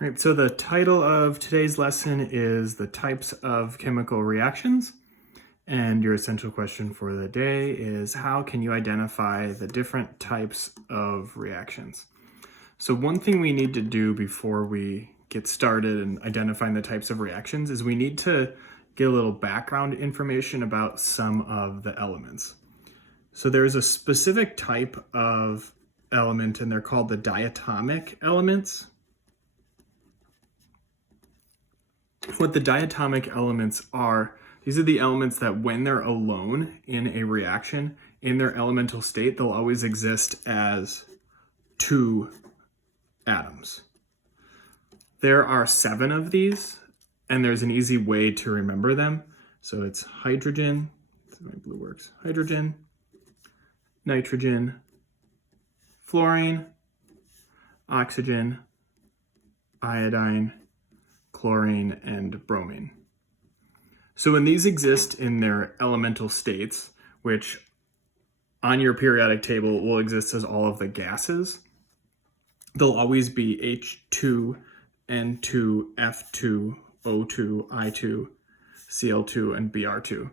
Right, so the title of today's lesson is the types of chemical reactions. And your essential question for the day is, how can you identify the different types of reactions? So one thing we need to do before we get started in identifying the types of reactions is we need to get a little background information about some of the elements. So there's a specific type of element, and they're called the diatomic elements. What the diatomic elements are, these are the elements that when they're alone in a reaction, in their elemental state, they'll always exist as two atoms. There are 7 of these, and there's an easy way to remember them. So it's hydrogen, my blue works, hydrogen, nitrogen, fluorine, oxygen, iodine, chlorine, and bromine. So when these exist in their elemental states, which on your periodic table will exist as all of the gases, they'll always be H2, N2, F2, O2, I2, Cl2, and Br2.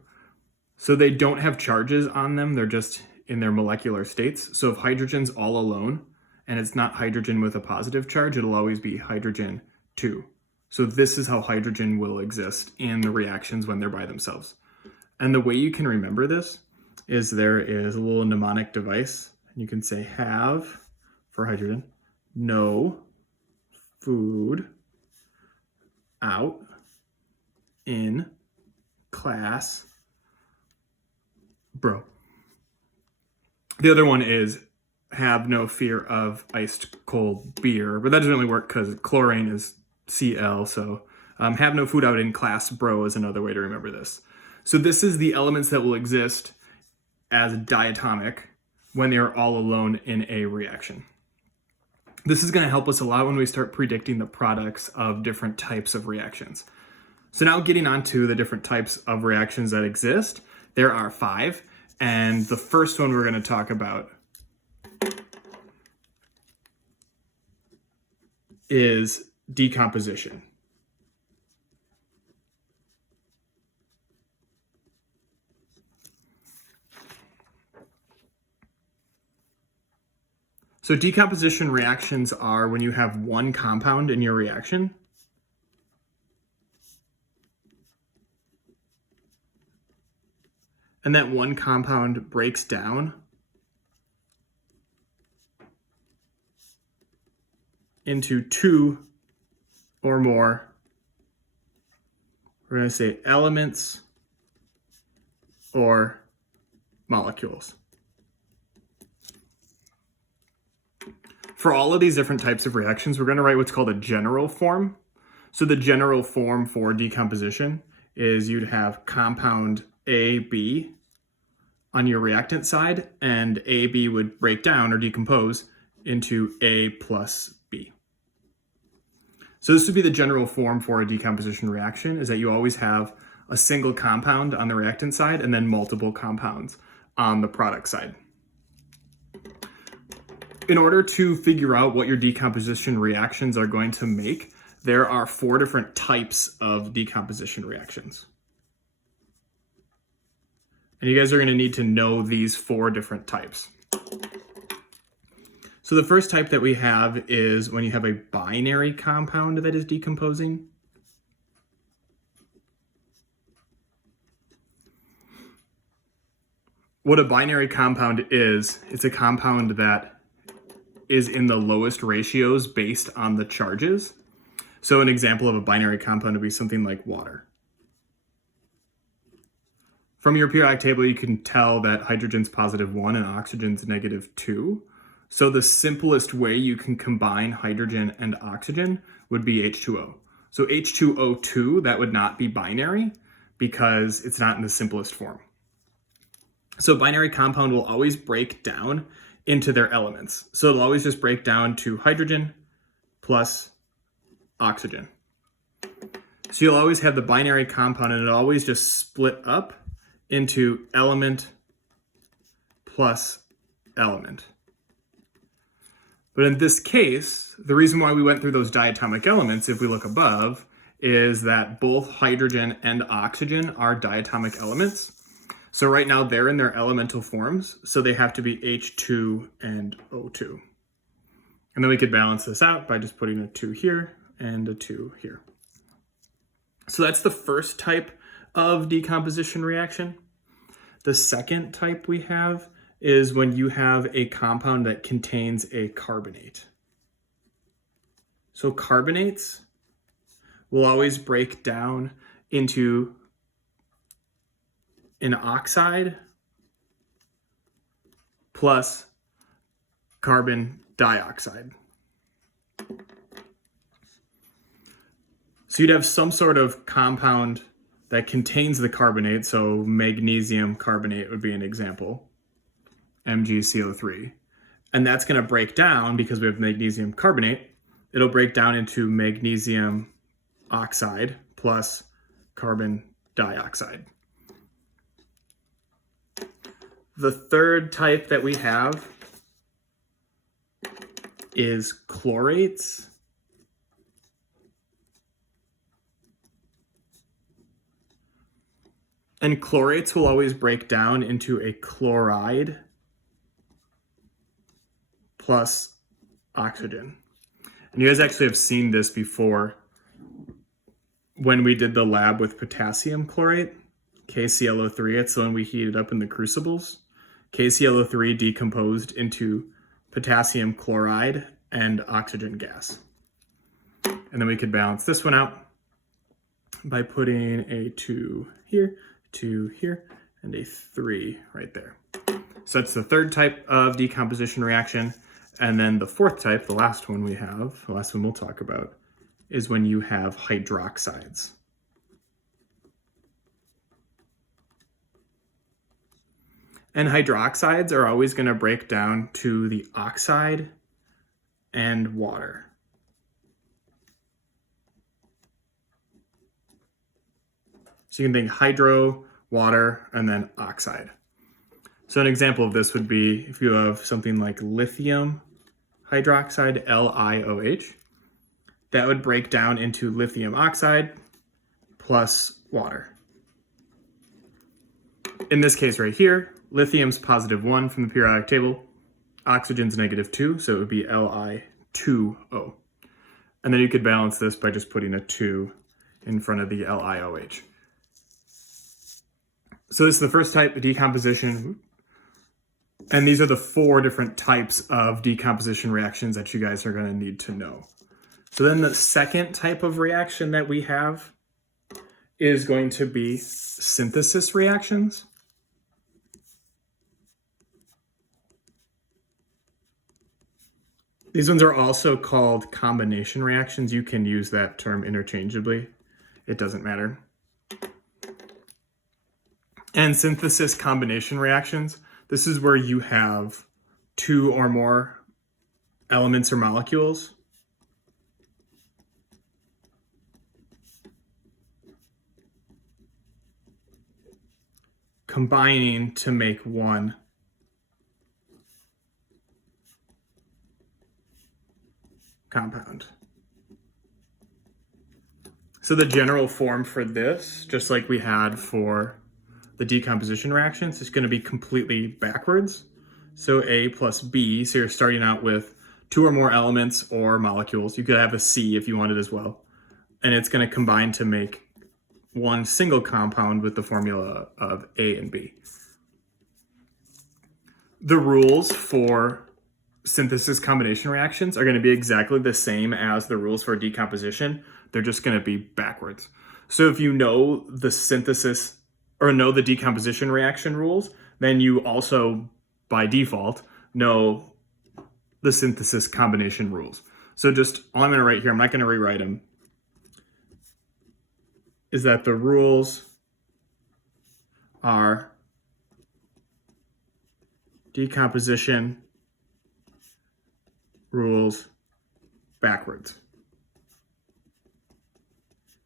So they don't have charges on them, they're just in their molecular states. So if hydrogen's all alone, and it's not hydrogen with a positive charge, it'll always be hydrogen 2. So this is how hydrogen will exist in the reactions when they're by themselves. And the way you can remember this is there is a little mnemonic device. And you can say have for hydrogen, no food out in class, bro. The other one is have no fear of iced cold beer, but that doesn't really work because chlorine is Cl, so have no food out in class, bro, is another way to remember this. So this is the elements that will exist as diatomic when they are all alone in a reaction. This is going to help us a lot when we start predicting the products of different types of reactions. So now getting on to the different types of reactions that exist, there are 5, and the first one we're going to talk about is decomposition. So decomposition reactions are when you have one compound in your reaction and that one compound breaks down into 2 or more, we're going to say elements or molecules. For all of these different types of reactions, we're going to write what's called a general form. So the general form for decomposition is you'd have compound AB on your reactant side, and AB would break down or decompose into A plus B. So this would be the general form for a decomposition reaction, is that you always have a single compound on the reactant side and then multiple compounds on the product side. In order to figure out what your decomposition reactions are going to make, there are 4 different types of decomposition reactions. And you guys are going to need to know these 4 different types. So the first type that we have is when you have a binary compound that is decomposing. What a binary compound is, it's a compound that is in the lowest ratios based on the charges. So an example of a binary compound would be something like water. From your periodic table, you can tell that hydrogen's +1 and oxygen's -2. So the simplest way you can combine hydrogen and oxygen would be H2O. So H2O2, that would not be binary because it's not in the simplest form. So a binary compound will always break down into their elements. So it'll always just break down to hydrogen plus oxygen. So you'll always have the binary compound and it'll always just split up into element plus element. But in this case, the reason why we went through those diatomic elements, if we look above, is that both hydrogen and oxygen are diatomic elements. So right now they're in their elemental forms, so they have to be H2 and O2. And then we could balance this out by just putting a 2 here and a 2 here. So that's the first type of decomposition reaction. The second type we have is when you have a compound that contains a carbonate. So carbonates will always break down into an oxide plus carbon dioxide. So you'd have some sort of compound that contains the carbonate, so magnesium carbonate would be an example, MgCO3. And that's going to break down, because we have magnesium carbonate, it'll break down into magnesium oxide plus carbon dioxide. The third type that we have is chlorates. And chlorates will always break down into a chloride plus oxygen. And you guys actually have seen this before when we did the lab with potassium chlorate, KClO3. It's the one we heated up in the crucibles. KClO3 decomposed into potassium chloride and oxygen gas. And then we could balance this one out by putting a 2 here, 2 here, and a 3 right there. So that's the third type of decomposition reaction. And then the fourth type, the last one we have, the last one we'll talk about, is when you have hydroxides. And hydroxides are always going to break down to the oxide and water. So you can think hydro, water, and then oxide. So an example of this would be if you have something like lithium hydroxide, LiOH, that would break down into lithium oxide plus water. In this case right here, lithium's +1 from the periodic table, oxygen's -2, so it would be Li2O. And then you could balance this by just putting a 2 in front of the LiOH. So this is the first type of decomposition. And these are the 4 different types of decomposition reactions that you guys are going to need to know. So then the second type of reaction that we have is going to be synthesis reactions. These ones are also called combination reactions. You can use that term interchangeably. It doesn't matter. And synthesis combination reactions, this is where you have 2 or more elements or molecules combining to make one compound. So the general form for this, just like we had for the decomposition reactions, is going to be completely backwards. So A plus B, so you're starting out with 2 or more elements or molecules. You could have a C if you wanted as well. And it's going to combine to make one single compound with the formula of A and B. The rules for synthesis combination reactions are going to be exactly the same as the rules for decomposition. They're just going to be backwards. So if you know the synthesis or know the decomposition reaction rules, then you also, by default, know the synthesis combination rules. So just all I'm going to write here, I'm not going to rewrite them, is that the rules are decomposition rules backwards.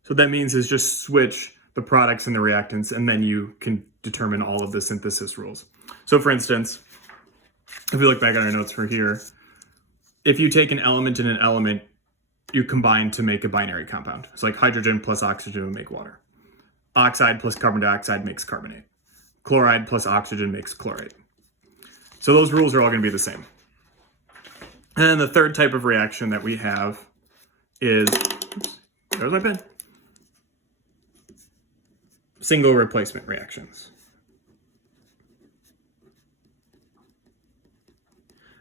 So what that means is just switch the products and the reactants, and then you can determine all of the synthesis rules. So for instance, if we look back at our notes for here, if you take an element and an element, you combine to make a binary compound. It's like hydrogen plus oxygen would make water. Oxide plus carbon dioxide makes carbonate. Chloride plus oxygen makes chlorate. So those rules are all going to be the same. And then the third type of reaction that we have is, oops, there's my pen, single replacement reactions.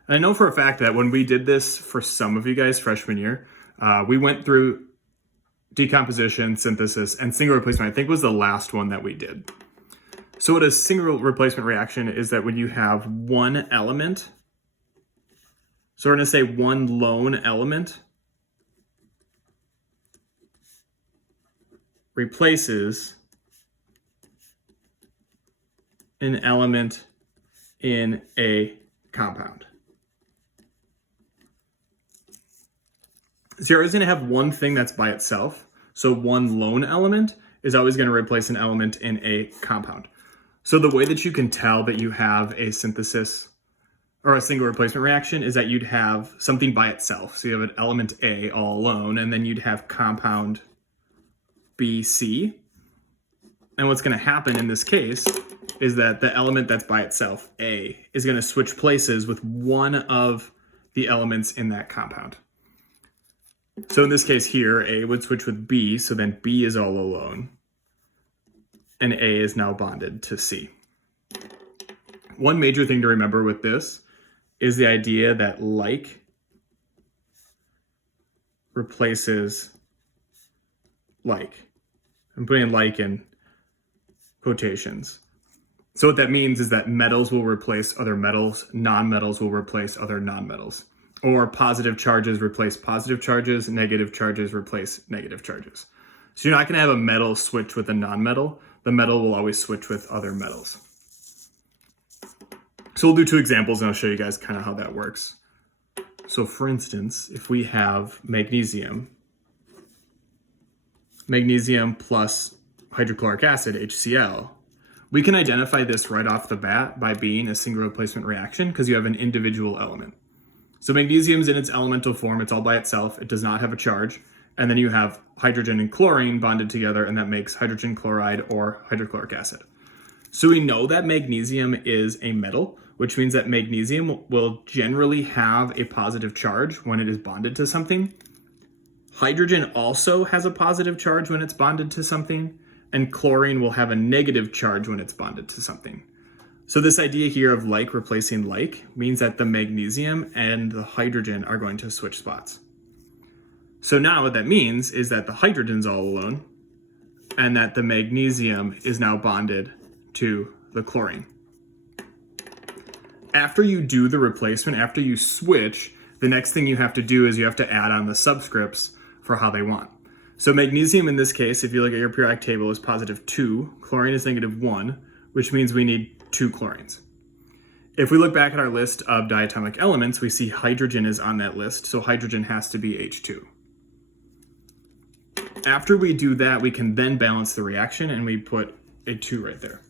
And I know for a fact that when we did this for some of you guys freshman year, we went through decomposition, synthesis, and single replacement, I think was the last one that we did. So what a single replacement reaction is that when you have one element, so we're going to say one lone element replaces an element in a compound. So you're always going to have one thing that's by itself. So one lone element is always going to replace an element in a compound. So the way that you can tell that you have a synthesis or a single replacement reaction is that you'd have something by itself. So you have an element A all alone, and then you'd have compound B, C. And what's going to happen in this case is that the element that's by itself, A, is going to switch places with one of the elements in that compound. So in this case here, A would switch with B, so then B is all alone, and A is now bonded to C. One major thing to remember with this is the idea that like replaces like. I'm putting like in quotations. So what that means is that metals will replace other metals, non-metals will replace other non-metals. Or positive charges replace positive charges, negative charges replace negative charges. So you're not going to have a metal switch with a non-metal. The metal will always switch with other metals. So we'll do two examples and I'll show you guys kind of how that works. So for instance, if we have magnesium plus hydrochloric acid, HCl, we can identify this right off the bat by being a single replacement reaction because you have an individual element. So magnesium's in its elemental form, it's all by itself, it does not have a charge, and then you have hydrogen and chlorine bonded together, and that makes hydrogen chloride or hydrochloric acid. So we know that magnesium is a metal, which means that magnesium will generally have a positive charge when it is bonded to something. Hydrogen also has a positive charge when it's bonded to something, and chlorine will have a negative charge when it's bonded to something. So this idea here of like replacing like means that the magnesium and the hydrogen are going to switch spots. So now what that means is that the hydrogen's all alone and that the magnesium is now bonded to the chlorine. After you do the replacement, after you switch, the next thing you have to do is you have to add on the subscripts for how they want. So magnesium in this case, if you look at your periodic table, is positive 2, chlorine is negative 1, which means we need 2 chlorines. If we look back at our list of diatomic elements, we see hydrogen is on that list, so hydrogen has to be H2. After we do that, we can then balance the reaction and we put a 2 right there.